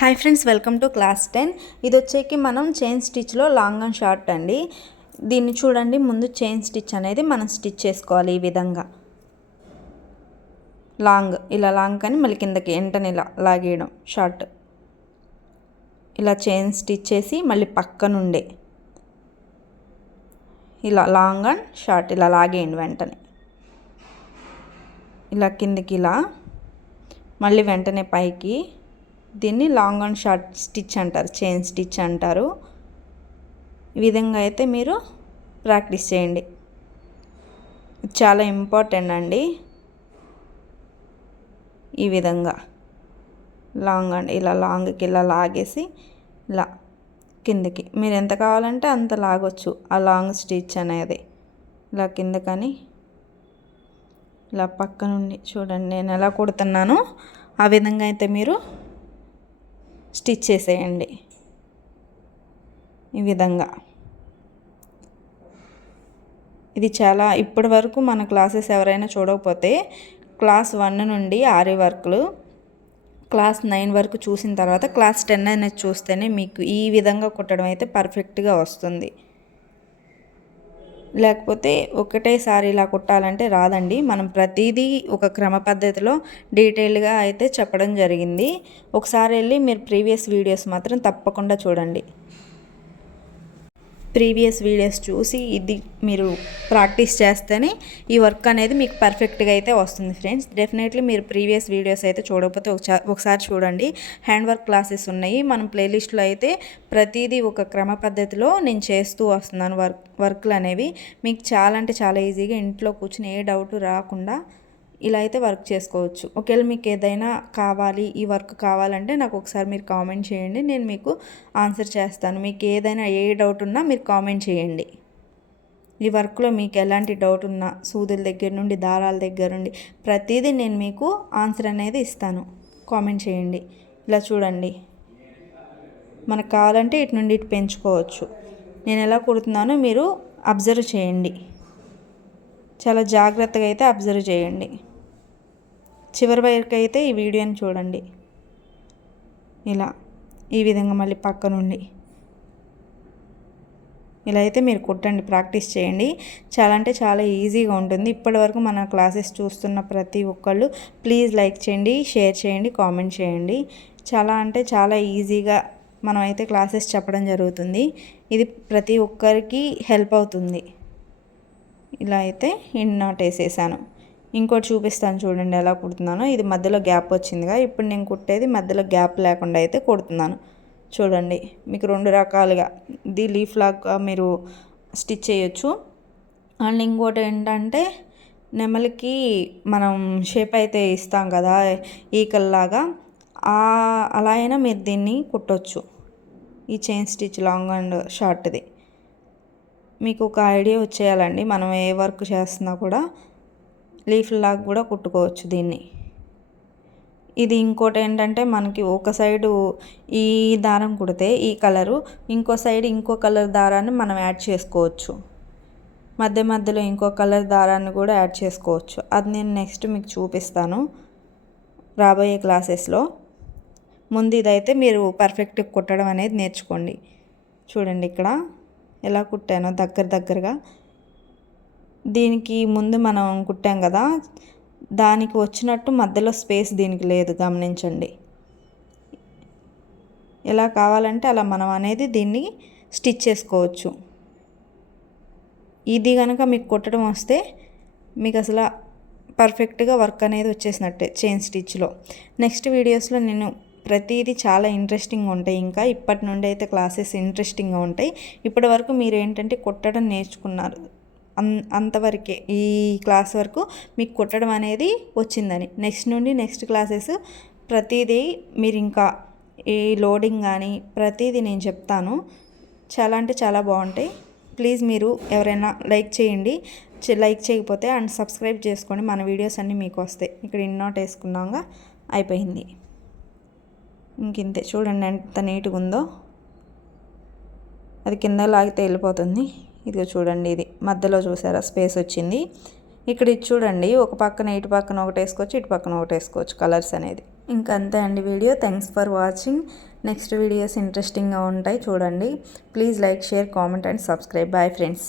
Hi friends, welcome to class 10. ఇది వచ్చేకి మనం చైన్ స్టిచ్లో లాంగ్ అండ్ షార్ట్ అండి. దీన్ని చూడండి, ముందు చైన్ స్టిచ్ అనేది మనం స్టిచ్ చేసుకోవాలి. ఈ విధంగా లాంగ్, ఇలా లాంగ్ కానీ మళ్ళీ కిందకి ఎంటని ఇలా లాగేయడం, షార్ట్ ఇలా చైన్ స్టిచ్ చేసి మళ్ళీ పక్క నుండే ఇలా లాంగ్ అండ్ షార్ట్ ఇలా లాగేయండి. వెంటనే ఇలా కిందకి ఇలా మళ్ళీ వెంటనే పైకి. దీన్ని లాంగ్ అండ్ షార్ట్ స్టిచ్ అంటారు, చైన్ స్టిచ్ అంటారు. ఈ విధంగా అయితే మీరు ప్రాక్టీస్ చేయండి, చాలా ఇంపార్టెంట్ అండి. ఈ విధంగా లాంగ్ అండ్ ఇలా లాంగ్కి ఇలా లాగేసి ఇలా కిందకి మీరు ఎంత కావాలంటే అంత లాగొచ్చు. ఆ లాంగ్ స్టిచ్ అనేది ఇలా కిందకని ఇలా పక్క నుండి చూడండి నేను ఎలా కుడుతున్నానో ఆ విధంగా అయితే మీరు స్టిచ్ చేసేయండి. ఈ విధంగా ఇది చాలా ఇప్పటి వరకు మన క్లాసెస్ ఎవరైనా చూడకపోతే క్లాస్ 1 నుండి ఆరి వర్క్లు క్లాస్ 9 వరకు చూసిన తర్వాత క్లాస్ 10 అనేది చూస్తేనే మీకు ఈ విధంగా కుట్టడం అయితే పర్ఫెక్ట్గా వస్తుంది. లేకపోతే ఒకటేసారి ఇలా కుట్టాలంటే రాదండి. మనం ప్రతిదీ ఒక క్రమ పద్ధతిలో డీటెయిల్గా అయితే చెప్పడం జరిగింది. ఒకసారి వెళ్ళి మీరు ప్రీవియస్ వీడియోస్ మాత్రం తప్పకుండా చూడండి. ప్రీవియస్ వీడియోస్ చూసి ఇది మీరు ప్రాక్టీస్ చేస్తేనే ఈ వర్క్ అనేది మీకు పర్ఫెక్ట్గా అయితే వస్తుంది ఫ్రెండ్స్. డెఫినెట్లీ మీరు ప్రీవియస్ వీడియోస్ అయితే చూడకపోతే ఒకసారి చూడండి. హ్యాండ్ వర్క్ క్లాసెస్ ఉన్నాయి మనం ప్లేలిస్ట్లో అయితే. ప్రతిదీ ఒక క్రమ పద్ధతిలో నేను చేస్తూ వస్తున్నాను. వర్క్లు అనేవి మీకు చాలా అంటే చాలా ఈజీగా ఇంట్లో కూర్చుని ఏ డౌట్ రాకుండా ఇలా అయితే వర్క్ చేసుకోవచ్చు. ఒకవేళ మీకు ఏదైనా కావాలి, ఈ వర్క్ కావాలంటే నాకు ఒకసారి మీరు కామెంట్ చేయండి, నేను మీకు ఆన్సర్ చేస్తాను. మీకు ఏదైనా ఏ డౌట్ ఉన్నా మీరు కామెంట్ చేయండి. ఈ వర్క్లో మీకు ఎలాంటి డౌట్ ఉన్నా సూదుల దగ్గర నుండి దారాల దగ్గర నుండి ప్రతిదీ నేను మీకు ఆన్సర్ అనేది ఇస్తాను. కామెంట్ చేయండి. ఇలా చూడండి, మనకు కావాలంటే ఇటు నుండి ఇటు పెంచుకోవచ్చు. నేను ఎలా కుడుతున్నానో మీరు అబ్జర్వ్ చేయండి, చాలా జాగ్రత్తగా అయితే అబ్జర్వ్ చేయండి. చివరి వరకు అయితే ఈ వీడియోని చూడండి. ఇలా ఈ విధంగా మళ్ళీ పక్క నుండి ఇలా అయితే మీరు కుట్టండి, ప్రాక్టీస్ చేయండి. చాలా అంటే చాలా ఈజీగా ఉంటుంది. ఇప్పటివరకు మన క్లాసెస్ చూస్తున్న ప్రతి ఒక్కళ్ళు ప్లీజ్ లైక్ చేయండి, షేర్ చేయండి, కామెంట్ చేయండి. చాలా అంటే చాలా ఈజీగా మనం అయితే క్లాసెస్ చెప్పడం జరుగుతుంది. ఇది ప్రతి ఒక్కరికి హెల్ప్ అవుతుంది. ఇలా అయితే ఎండ్ నాట్ వేసేసాను. ఇంకోటి చూపిస్తాను చూడండి ఎలా కుడుతున్నానో. ఇది మధ్యలో గ్యాప్ వచ్చిందిగా, ఇప్పుడు నేను కుట్టేది మధ్యలో గ్యాప్ లేకుండా అయితే కుడుతున్నాను. చూడండి, మీకు 2 రకాలుగా ఇది లీఫ్ లాగా మీరు స్టిచ్ చేయొచ్చు. అండ్ ఇంకోటి ఏంటంటే నెమలికి మనం షేప్ అయితే ఇస్తాం కదా ఈకల్లాగా, అలా అయినా మీరు దీన్ని కుట్టవచ్చు. ఈ చైన్ స్టిచ్ లాంగ్ అండ్ షార్ట్ది మీకు ఒక ఐడియా వచ్చేయాలండి. మనం ఏ వర్క్ చేస్తున్నా కూడా లీఫ్ లాగా కూడా కుట్టుకోవచ్చు దీన్ని. ఇది ఇంకోటి ఏంటంటే మనకి ఒక సైడు ఈ దారం కుడితే ఈ కలరు, ఇంకో సైడ్ ఇంకో కలర్ దారాన్ని మనం యాడ్ చేసుకోవచ్చు. మధ్యలో ఇంకో కలర్ దారాన్ని కూడా యాడ్ చేసుకోవచ్చు. అది నేను నెక్స్ట్ మీకు చూపిస్తాను రాబోయే క్లాసెస్లో. ముందు ఇదైతే మీరు పర్ఫెక్ట్గా కుట్టడం అనేది నేర్చుకోండి. చూడండి ఇక్కడ ఎలా కుట్టానో దగ్గరగా. దీనికి ముందు మనం కుట్టాం కదా, దానికి వచ్చినట్టు మధ్యలో స్పేస్ దీనికి లేదు, గమనించండి. ఎలా కావాలంటే అలా మనం అనేది దీన్ని స్టిచ్ చేసుకోవచ్చు. ఇది కనుక మీకు కుట్టడం వస్తే మీకు అసలు పర్ఫెక్ట్గా వర్క్ అనేది వచ్చేసినట్టే చైన్ స్టిచ్లో. నెక్స్ట్ వీడియోస్లో నేను ప్రతిదీ చాలా ఇంట్రెస్టింగ్గా ఉంటాయి. ఇంకా ఇప్పటి నుండి అయితే క్లాసెస్ ఇంట్రెస్టింగ్గా ఉంటాయి. ఇప్పటి వరకు మీరు ఏంటంటే కుట్టడం నేర్చుకున్నారు, అంతవరకే ఈ క్లాస్ వరకు మీకు కుట్టడం అనేది వచ్చిందని. నెక్స్ట్ క్లాసెస్ ప్రతిదీ మీరు ఇంకా ఈ లోడింగ్ కానీ ప్రతిదీ నేను చెప్తాను. చాలా అంటే చాలా బాగుంటాయి. ప్లీజ్ మీరు ఎవరైనా లైక్ చేయండి, లైక్ చేయకపోతే అండ్ సబ్స్క్రైబ్ చేసుకోండి. మన వీడియోస్ అన్నీ మీకు వస్తాయి. ఇక్కడ ఇన్నోట్ వేసుకున్నాగా అయిపోయింది. ఇంకింతే, చూడండి ఎంత నీట్గా ఉందో. అది కింద లాగితే వెళ్ళిపోతుంది. ఇదిగో చూడండి, ఇది మధ్యలో చూసారా స్పేస్ వచ్చింది. ఇక్కడ ఇది చూడండి, ఒక పక్కన ఇటు పక్కన ఒకటి వేసుకోవచ్చు, ఇటు పక్కన ఒకటి వేసుకోవచ్చు కలర్స్ అనేది. ఇంకా అంతే అండి video. Thanks for watching. Next videos ఇంట్రెస్టింగ్గా ఉంటాయి చూడండి. Please like, share, comment and subscribe. Bye friends.